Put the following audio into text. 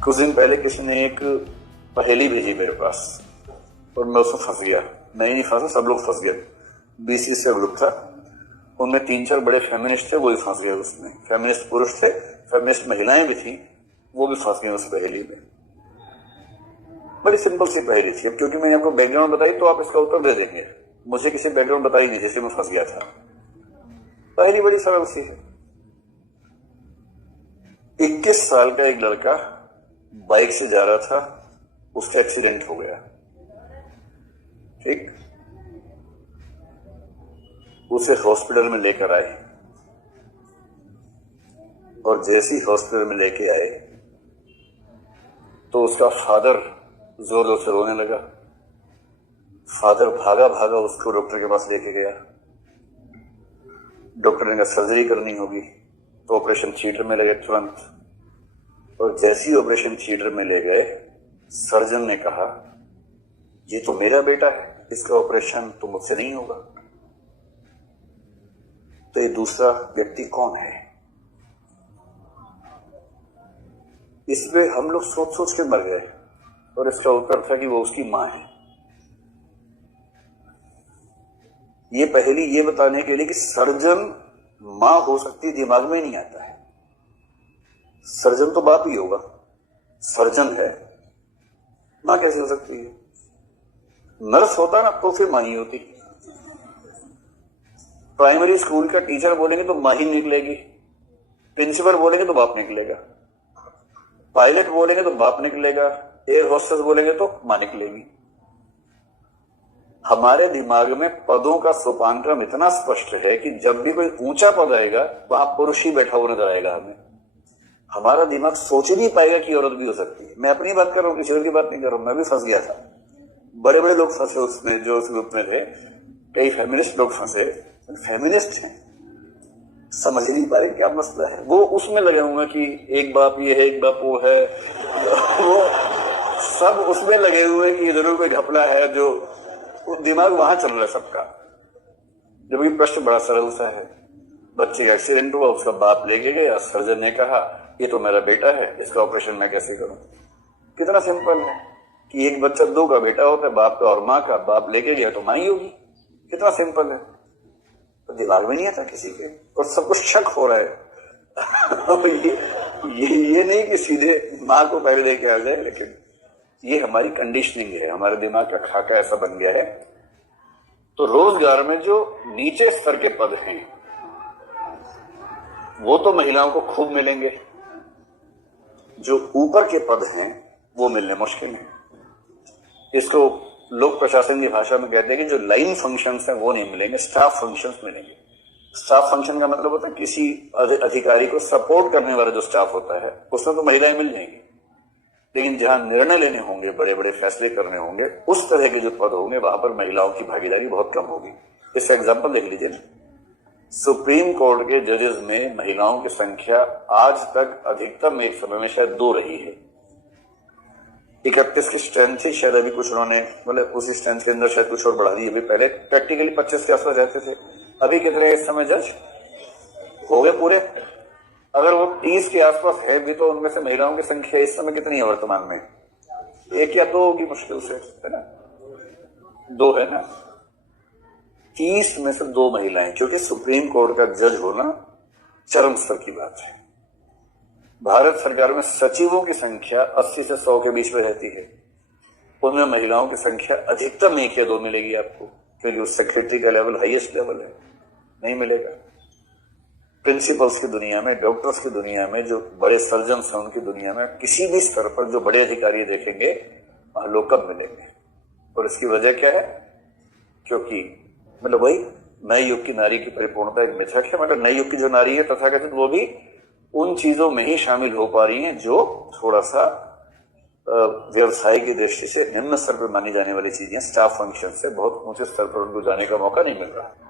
कुछ दिन पहले किसी ने एक पहेली भेजी मेरे पास और मैं उसमें फंस गया। मैं ही नहीं फंसा, सब लोग फंस गए। 20 का ग्रुप था, उनमें 3-4 बड़े फेमिनिस्ट थे, वो भी फंस गए उसमें। फेमिनिस्ट पुरुष थे, फेमिनिस्ट महिलाएं भी थी, वो भी फंस गए उस पहेली में। बड़ी सिंपल सी पहेली थी। अब क्योंकि मैंने आपको बैकग्राउंड बताई तो आप इसका उत्तर दे देंगे। मुझे किसी बैकग्राउंड बताई नहीं, जैसे मैं फंस गया था। पहेली बड़ी सरल सी है। 21 साल का एक लड़का बाइक से जा रहा था, उसका एक्सीडेंट हो गया। ठीक, उसे हॉस्पिटल में लेकर आए और जैसे ही हॉस्पिटल में लेके आए तो उसका फादर जोर जोर से रोने लगा। फादर भागा भागा उसको डॉक्टर के पास लेके गया। डॉक्टर ने कहा सर्जरी करनी होगी, तो ऑपरेशन थिएटर में लगे तुरंत। और जैसे ही ऑपरेशन थिएटर में ले गए, सर्जन ने कहा ये तो मेरा बेटा है, इसका ऑपरेशन तो मुझसे नहीं होगा। तो ये दूसरा व्यक्ति कौन है? इसमें हम लोग सोच सोच के मर गए और इसका उत्तर था कि वो उसकी मां है। ये पहेली ये बताने के लिए कि सर्जन मां हो सकती, दिमाग में नहीं आता है। सर्जन तो बाप ही होगा, सर्जन है, मां कैसे हो सकती है? नर्स होता ना तो फिर मां ही होती। प्राइमरी स्कूल का टीचर बोलेंगे तो मां ही निकलेगी, प्रिंसिपल बोलेंगे तो बाप निकलेगा, पायलट बोलेंगे तो बाप निकलेगा, एयर होस्टेस बोलेंगे तो मां निकलेगी। हमारे दिमाग में पदों का सोपानक्रम इतना स्पष्ट है कि जब भी कोई ऊंचा पद आएगा वहां पुरुष ही बैठा हुआ नजर आएगा हमें। हमारा दिमाग सोच ही नहीं पाएगा कि औरत भी हो सकती है। मैं अपनी बात कर रहा हूं, किसी और की बात नहीं कर रहा हूं। मैं भी फंस गया था, बड़े बड़े लोग फंसे उसमें जो उस ग्रुप में थे। कई फेमिनिस्ट लोग फंसे, फेमिनिस्ट हैं, समझ ही नहीं पा रहे क्या मसला है। वो उसमें लगे हुए कि एक बाप ये है, एक बाप वो है, वो सब उसमें लगे हुए कि ये जरूर कोई घपला है, जो दिमाग वहां चल रहा है सबका। जबकि प्रश्न बड़ा सरल सा है। बच्चे का एक्सीडेंट हुआ, उसका बाप लेके गया, सर्जन ने कहा ये तो मेरा बेटा है, इसका ऑपरेशन मैं कैसे करूं? कितना सिंपल है कि एक बच्चा दो का बेटा होता है, बाप का और मां का। बाप लेके गया तो मां ही होगी। कितना सिंपल है। तो दिमाग में नहीं आता किसी के, और सब कुछ शक हो रहा है। ये नहीं कि सीधे मां को पहले लेके आ जाए, लेकिन ये हमारी कंडीशनिंग है, हमारे दिमाग का खाका ऐसा बन गया है। तो रोजगार में जो नीचे स्तर के पद हैं वो तो महिलाओं को खूब मिलेंगे, जो ऊपर के पद हैं वो मिलने मुश्किल है। इसको लोक प्रशासन की भाषा में कहते हैं कि जो लाइन फंक्शंस हैं वो नहीं मिलेंगे, स्टाफ फंक्शंस मिलेंगे। स्टाफ फंक्शन का मतलब होता है किसी अधिकारी को सपोर्ट करने वाला जो स्टाफ होता है, उसमें तो महिलाएं मिल जाएंगी। लेकिन जहां निर्णय लेने होंगे, बड़े बड़े फैसले करने होंगे, उस तरह के जो पद होंगे वहां पर महिलाओं की भागीदारी बहुत कम होगी। इसका एग्जाम्पल देख लीजिए। सुप्रीम कोर्ट के जजेस में महिलाओं की संख्या आज तक अधिकतम एक समय में शायद 2 रही है। 31 की स्ट्रेंथ थी, शायद अभी कुछ उन्होंने मतलब उसी स्ट्रेंथ के अंदर शायद कुछ और बढ़ा दी। अभी पहले प्रैक्टिकली 25 के आसपास रहते थे। अभी कितने इस समय जज हो गए पूरे? अगर वो 30 के आसपास है भी तो उनमें से महिलाओं की संख्या इस समय कितनी है वर्तमान में? 1 या 2 होगी मुश्किल से, है ना? 2 है ना? 30 में से 2 महिलाएं, क्योंकि सुप्रीम कोर्ट का जज होना चरम स्तर की बात है। भारत सरकार में सचिवों की संख्या 80 से 100 के बीच में रहती है। उनमें महिलाओं की संख्या अधिकतम 1 या 2 मिलेगी आपको, क्योंकि उस सेक्रेटरी का लेवल हाईएस्ट लेवल है, नहीं मिलेगा। प्रिंसिपल्स की दुनिया में, डॉक्टर्स की दुनिया में, जो बड़े सर्जन हैं उनकी दुनिया में, किसी भी स्तर पर जो बड़े अधिकारी देखेंगे वहां लोग कम मिलेंगे। और इसकी वजह क्या है? क्योंकि मतलब वही नए युग की नारी की परिपूर्णता एक मिथक है। मतलब नए युग की जो नारी है तथाकथित, वो भी उन चीजों में ही शामिल हो पा रही हैं जो थोड़ा सा व्यवसाय की दृष्टि से निम्न स्तर पर मानी जाने वाली चीजें। स्टाफ फंक्शन से बहुत ऊंचे स्तर पर उनको जाने का मौका नहीं मिल रहा।